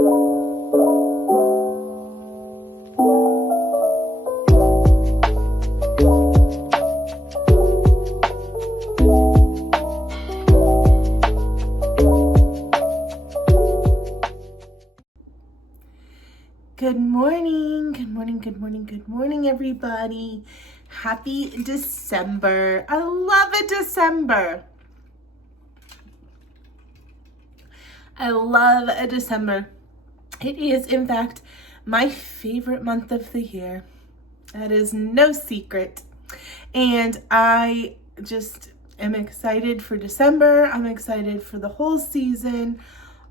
Good morning, good morning, everybody. Happy December. I love it, December. I love a December. It is, in fact, my favorite month of the year. That is no secret. And I just am excited for December. I'm excited for the whole season.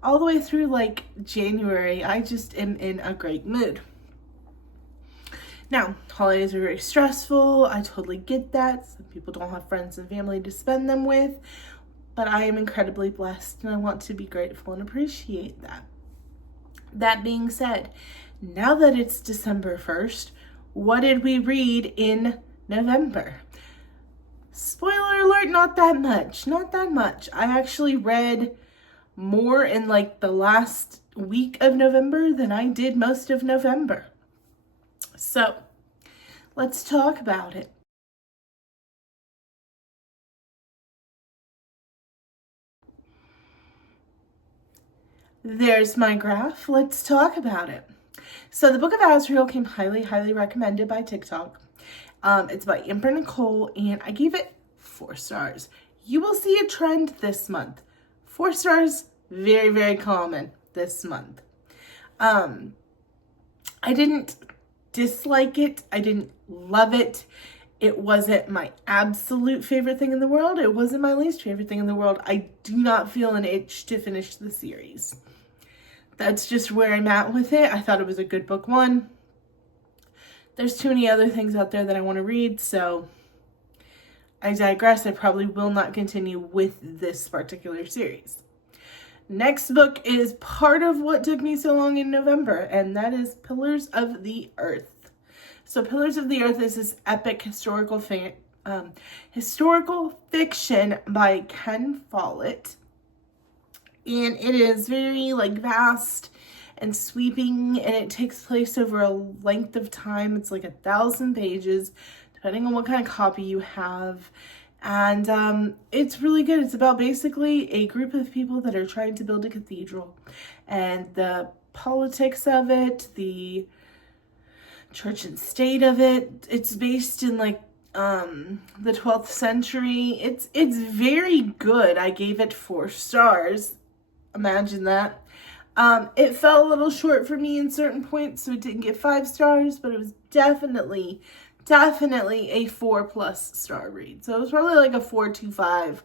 All the way through like January, I just am in a great mood. Now, holidays are very stressful. I totally get that. Some people don't have friends and family to spend them with, but I am incredibly blessed and I want to be grateful and appreciate that. That being said, now that it's December 1st, what did we read in November? Spoiler alert, not that much. I actually read more in like the last week of November than I did most of November. So let's talk about it. There's my graph. Let's talk about it. So the Book of Azrael came highly recommended by TikTok. It's by Amber Nicole, and I gave it 4 stars. You will see a trend this month. 4 stars, very common this month. I didn't dislike it. I didn't love it. It wasn't my absolute favorite thing in the world. It wasn't my least favorite thing in the world. I do not feel an itch to finish the series. That's just where I'm at with it. I thought it was a good book 1. There's too many other things out there that I want to read, so I digress. I probably will not continue with this particular series. Next book is part of what took me so long in November, and that is Pillars of the Earth. So Pillars of the Earth is this epic historical fiction by Ken Follett. And it is very like vast and sweeping, and it takes place over a length of time. It's like 1,000 pages, depending on what kind of copy you have. And it's really good. It's about basically a group of people that are trying to build a cathedral, and the politics of it, the church and state of it. It's based in like the 12th century. It's very good. I gave it 4 stars. Imagine that. It fell a little short for me in certain points, so it didn't get 5 stars, but it was definitely a 4+ star read. So it was probably like a 4.25,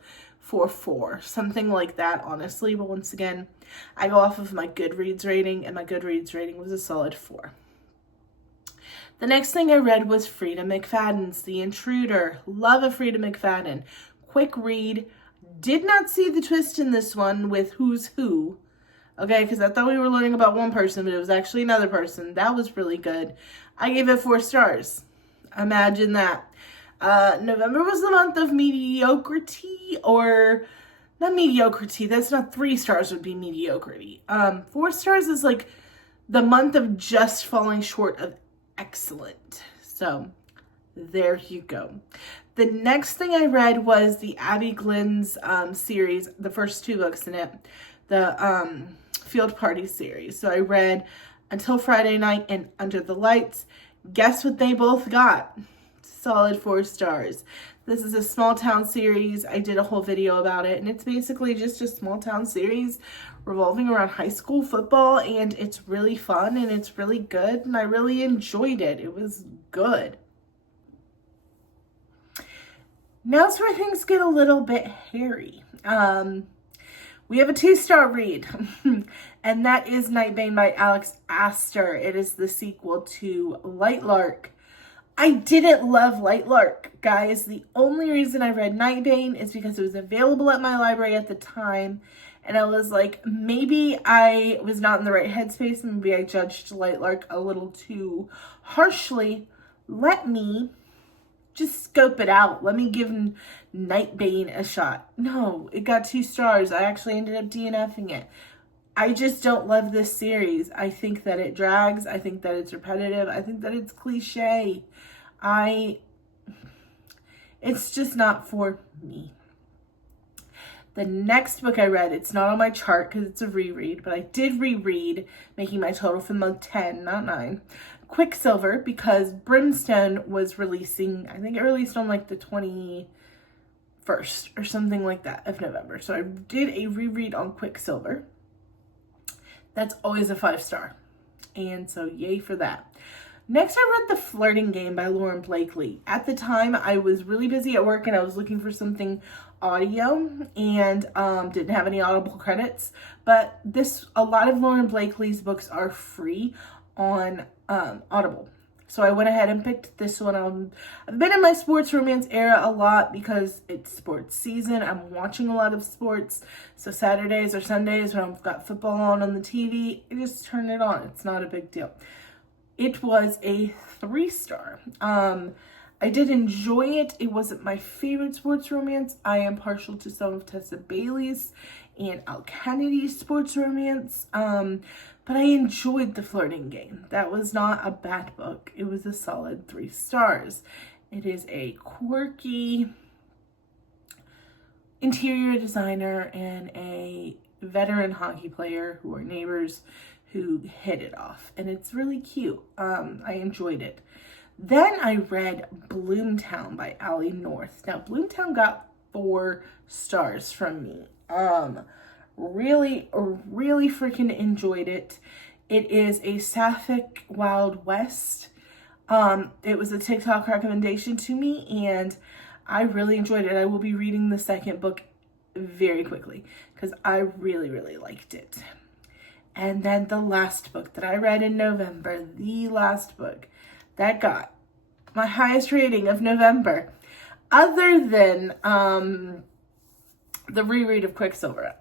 4.4, something like that, honestly. But once again, I go off of my Goodreads rating, and my Goodreads rating was a solid 4. The next thing I read was Frida McFadden's The Intruder. Love a Frida McFadden. Quick read. Did not see the twist in this one with who's who. Okay, because I thought we were learning about one person, but it was actually another person. That was really good. I gave it 4 stars. Imagine that. November was the month of mediocrity, or not mediocrity. That's not 3 stars would be mediocrity. 4 stars is like the month of just falling short of excellent. So there you go. The next thing I read was the Abby Glynn's series, the first 2 books in it, the Field Party series. So I read Until Friday Night and Under the Lights. Guess what they both got? Solid 4 stars. This is a small town series. I did a whole video about it, and it's basically just a small town series revolving around high school football, and it's really fun and it's really good, and I really enjoyed it. It was good. Now's where things get a little bit hairy. We have a 2-star read, and that is Nightbane by Alex Astor. It is the sequel to Lightlark. I didn't love Lightlark, guys. The only reason I read Nightbane is because it was available at my library at the time, and I was like, maybe I was not in the right headspace. Maybe I judged Lightlark a little too harshly. Let me just scope it out. Let me give Nightbane a shot. No, it got 2 stars. I actually ended up DNFing it. I just don't love this series. I think that it drags. I think that it's repetitive. I think that it's cliche. It's just not for me. The next book I read, it's not on my chart because it's a reread, but I did reread, making my total for month 10, not 9, Quicksilver, because Brimstone was releasing, I think it released on like the 21st or something like that of November. So I did a reread on Quicksilver. That's always a 5-star. And so yay for that. Next, I read The Flirting Game by Lauren Blakely. At the time, I was really busy at work and I was looking for something audio and didn't have any Audible credits. But a lot of Lauren Blakely's books are free on Audible. So I went ahead and picked this one. I've been in my sports romance era a lot because it's sports season. I'm watching a lot of sports. So Saturdays or Sundays when I've got football on the TV, I just turn it on. It's not a big deal. It was a 3-star. I did enjoy it. It wasn't my favorite sports romance. I am partial to some of Tessa Bailey's and Al Kennedy's sports romance. But I enjoyed The Flirting Game. That was not a bad book. It was a solid 3 stars. It is a quirky interior designer and a veteran hockey player who are neighbors who hit it off, and it's really cute. I enjoyed it. Then I read Boomtown by Allie North. Now, Boomtown got 4 stars from me. Really freaking enjoyed it. It is a sapphic Wild West. It was a TikTok recommendation to me, and I really enjoyed it. I will be reading the second book very quickly because I really liked it. And then the last book that I read in November, the last book that got my highest rating of November, other than the reread of Quicksilver,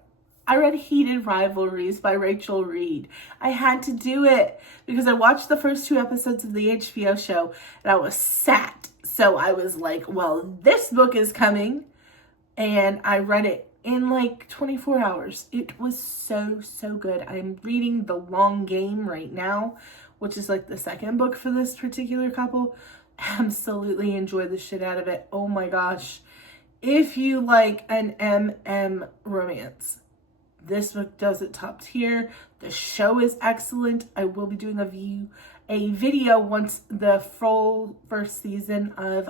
I read Heated Rivalries by Rachel Reed. I had to do it because I watched the first 2 episodes of the HBO show and I was sad. So I was like, well, this book is coming. And I read it in like 24 hours. It was so good. I'm reading The Long Game right now, which is like the second book for this particular couple. Absolutely enjoy the shit out of it. Oh my gosh. If you like an MM romance, this book does it top tier. The show is excellent. I will be doing a video once the full first season of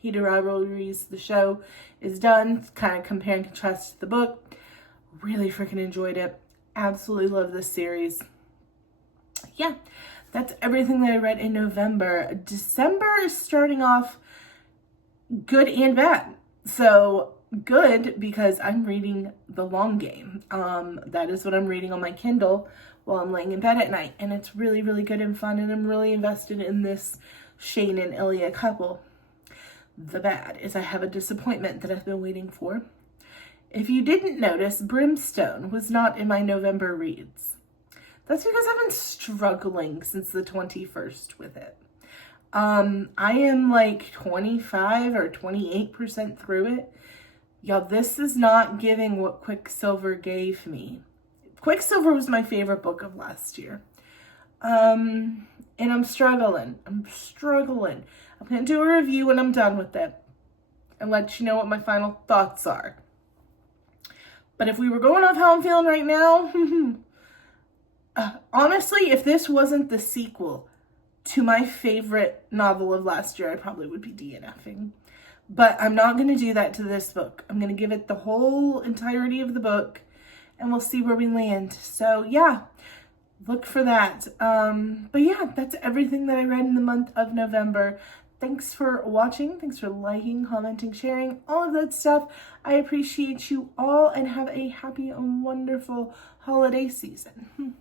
Heated Rivalries, the show, is done, kind of compare and contrast to the book. Really freaking enjoyed it. Absolutely love this series. Yeah, that's everything that I read in November. December is starting off good and bad. So good because I'm reading The Long Game. That is what I'm reading on my Kindle while I'm laying in bed at night. And it's really good and fun. And I'm really invested in this Shane and Ilya couple. The bad is I have a disappointment that I've been waiting for. If you didn't notice, Brimstone was not in my November reads. That's because I've been struggling since the 21st with it. I am like 25 or 28% through it. Y'all, this is not giving what Quicksilver gave me. Quicksilver was my favorite book of last year. And I'm struggling. I'm going to do a review when I'm done with it and let you know what my final thoughts are. But if we were going off how I'm feeling right now, honestly, if this wasn't the sequel to my favorite novel of last year, I probably would be DNFing. But I'm not going to do that to this book. I'm going to give it the whole entirety of the book and we'll see where we land. So yeah, look for that. But yeah, that's everything that I read in the month of November. Thanks for watching. Thanks for liking, commenting, sharing, all of that stuff. I appreciate you all and have a happy and wonderful holiday season.